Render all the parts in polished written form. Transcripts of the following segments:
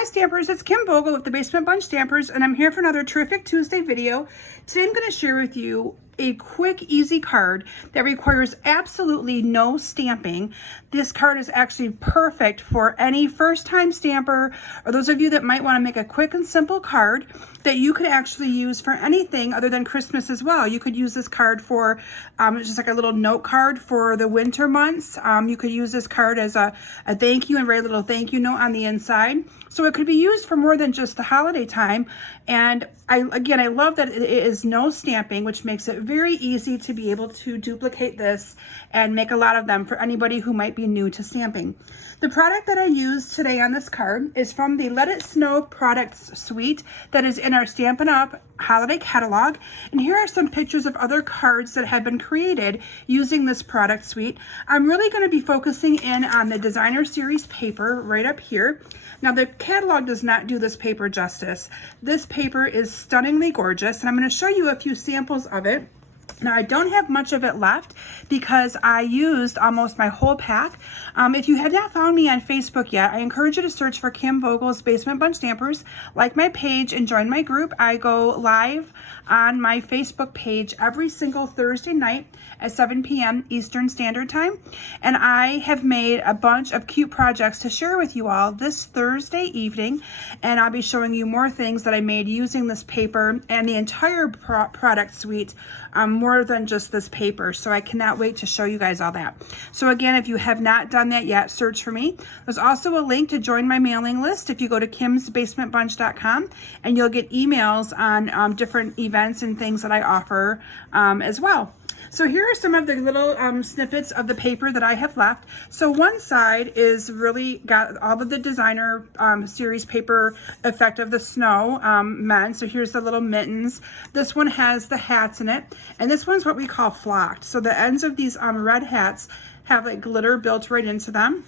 Hi Stampers, it's Kim Vogel with the Basement Bunch Stampers, and I'm here for another terrific Tuesday video. Today I'm going to share with you a quick, easy card that requires absolutely no stamping. This card is actually perfect for any first-time stamper, or those of you that might want to make a quick and simple card that you could actually use for anything other than Christmas as well. You could use this card for just like a little note card for the winter months. You could use this card as a thank you and write a little thank you note on the inside. So it could be used for more than just the holiday time. And I love that it is no stamping, which makes it very easy to be able to duplicate this and make a lot of them for anybody who might be new to stamping. The product that I use today on this card is from the Let It Snow products suite that is in our Stampin' Up holiday catalog. And here are some pictures of other cards that have been created using this product suite. I'm really going to be focusing in on the designer series paper right up here. Now the catalog does not do this paper justice. This paper is stunningly gorgeous, and I'm going to show you a few samples of it. Now I don't have much of it left because I used almost my whole pack. If you have not found me on Facebook yet, I encourage you to search for Kim Vogel's Basement Bunch Stampers, like my page and join my group. I go live on my Facebook page every single Thursday night at 7 p.m. Eastern Standard Time. And I have made a bunch of cute projects to share with you all this Thursday evening. And I'll be showing you more things that I made using this paper and the entire product suite, more than just this paper. So I cannot wait to show you guys all that. So again, if you have not done that yet, search for me. There's also a link to join my mailing list if you go to kimsbasementbunch.com, and you'll get emails on different events and things that I offer as well. So here are some of the little snippets of the paper that I have left. So one side is really got all of the designer series paper effect of the snow men. So here's the little mittens. This one has the hats in it. And this one's what we call flocked. So the ends of these red hats have like glitter built right into them.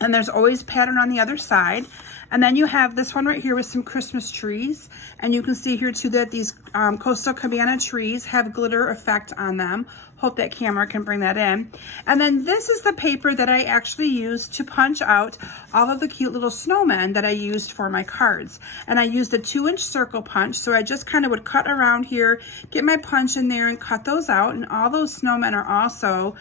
And there's always pattern on the other side. And then you have this one right here with some Christmas trees. And you can see here too that these coastal cabana trees have glitter effect on them. Hope that camera can bring that in. And then this is the paper that I actually used to punch out all of the cute little snowmen that I used for my cards. And I used a 2-inch circle punch. So I just kind of would cut around here, get my punch in there and cut those out. And all those snowmen are also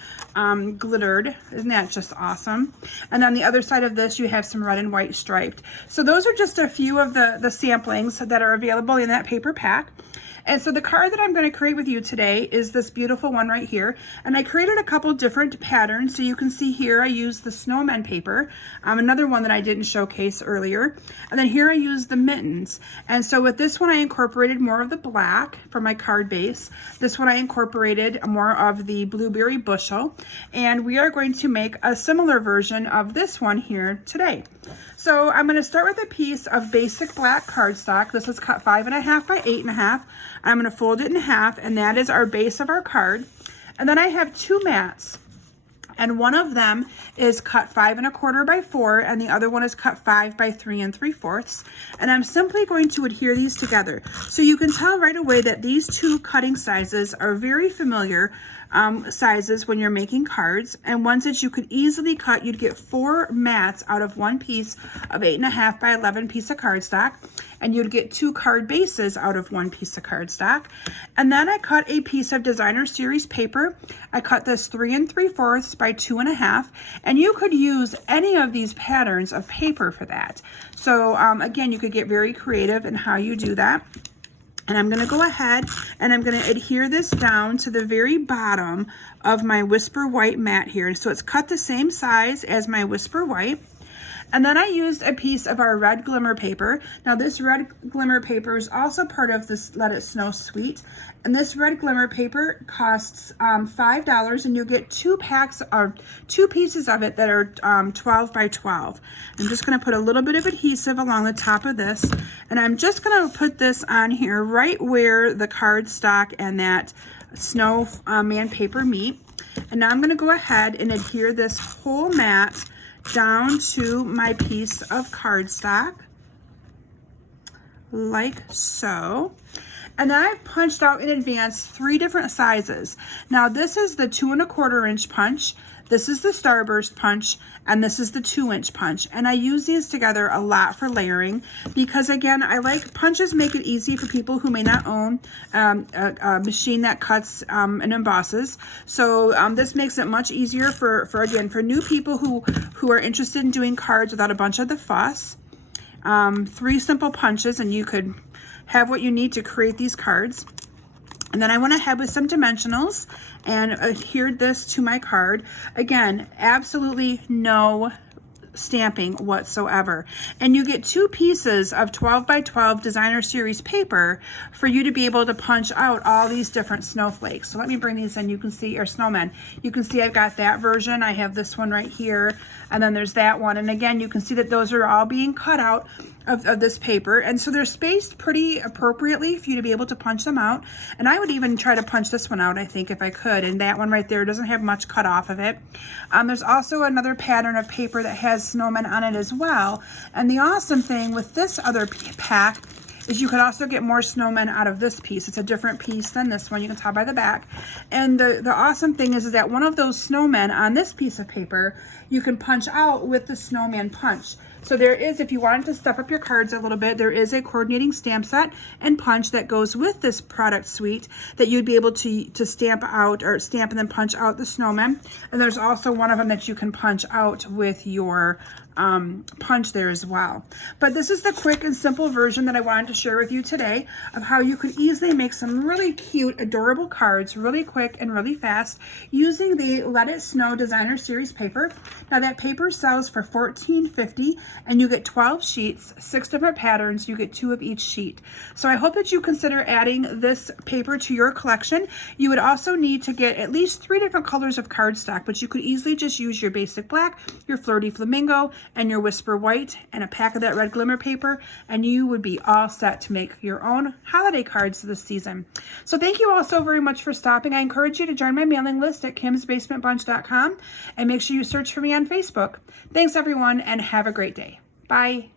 glittered. Isn't that just awesome? And on the other side of this, you have some red and white striped. So those are just a few of the samplings that are available in that paper pack. And so the card that I'm going to create with you today is this beautiful one right here. And I created a couple different patterns. So you can see here I used the snowman paper, another one that I didn't showcase earlier. And then here I used the mittens. And so with this one I incorporated more of the black for my card base. This one I incorporated more of the blueberry bushel. And we are going to make a similar version of this one here today. So I'm going to start with a piece of basic black cardstock. This is cut 5.5 by 8.5. I'm going to fold it in half, and that is our base of our card. And then I have two mats, and one of them is cut 5 1/4 by 4, and the other one is cut 5 by 3 3/4. And I'm simply going to adhere these together. So you can tell right away that these two cutting sizes are very familiar sizes when you're making cards, and ones that you could easily cut. You'd get 4 mats out of one piece of 8.5 by 11 piece of cardstock, and you'd get 2 card bases out of one piece of cardstock. And then I cut a piece of designer series paper. I cut this 3 3/4 by 2.5, and you could use any of these patterns of paper for that. So again, you could get very creative in how you do that. And I'm going to go ahead and I'm going to adhere this down to the very bottom of my Whisper White mat here. So it's cut the same size as my Whisper White. And then I used a piece of our red glimmer paper. Now this red glimmer paper is also part of this Let It Snow suite. And this red glimmer paper costs $5, and you'll get 2 packs or 2 pieces of it that are 12 by 12. I'm just going to put a little bit of adhesive along the top of this, and I'm just going to put this on here right where the cardstock and that snow man paper meet. And now I'm going to go ahead and adhere this whole mat down to my piece of cardstock like so. And then I've punched out in advance 3 different sizes. Now this is the 2 1/4 inch punch, this is the starburst punch, and this is the 2-inch punch. And I use these together a lot for layering because, again, I like punches make it easy for people who may not own a machine that cuts and embosses. So this makes it much easier for new people who are interested in doing cards without a bunch of the fuss. 3 simple punches and you could have what you need to create these cards. And then I went ahead with some dimensionals and adhered this to my card. Again, absolutely no stamping whatsoever. And you get 2 pieces of 12 by 12 designer series paper for you to be able to punch out all these different snowflakes. So let me bring these in. You can see, or snowmen. You can see I've got that version. I have this one right here. And then there's that one. And again, you can see that those are all being cut out of this paper, and so they're spaced pretty appropriately for you to be able to punch them out. And I would even try to punch this one out, I think, if I could, and that one right there doesn't have much cut off of it. There's also another pattern of paper that has snowmen on it as well, and the awesome thing with this other pack is you could also get more snowmen out of this piece. It's a different piece than this one. You can tell by the back. And the awesome thing is that one of those snowmen on this piece of paper you can punch out with the snowman punch. So there is, if you wanted to step up your cards a little bit, there is a coordinating stamp set and punch that goes with this product suite that you'd be able to stamp out, or stamp and then punch out the snowmen. And there's also one of them that you can punch out with your punch there as well. But this is the quick and simple version that I wanted to share with you today of how you could easily make some really cute, adorable cards really quick and really fast using the Let It Snow Designer Series paper. Now that paper sells for $14.50 and you get 12 sheets, 6 different patterns. You get 2 of each sheet. So I hope that you consider adding this paper to your collection. You would also need to get at least 3 different colors of cardstock, but you could easily just use your basic black, your Flirty Flamingo, and your Whisper White, and a pack of that red glimmer paper, and you would be all set to make your own holiday cards this season. So thank you all so very much for stopping. I encourage you to join my mailing list at kimsbasementbunch.com, and make sure you search for me on Facebook. Thanks everyone, and have a great day. Bye.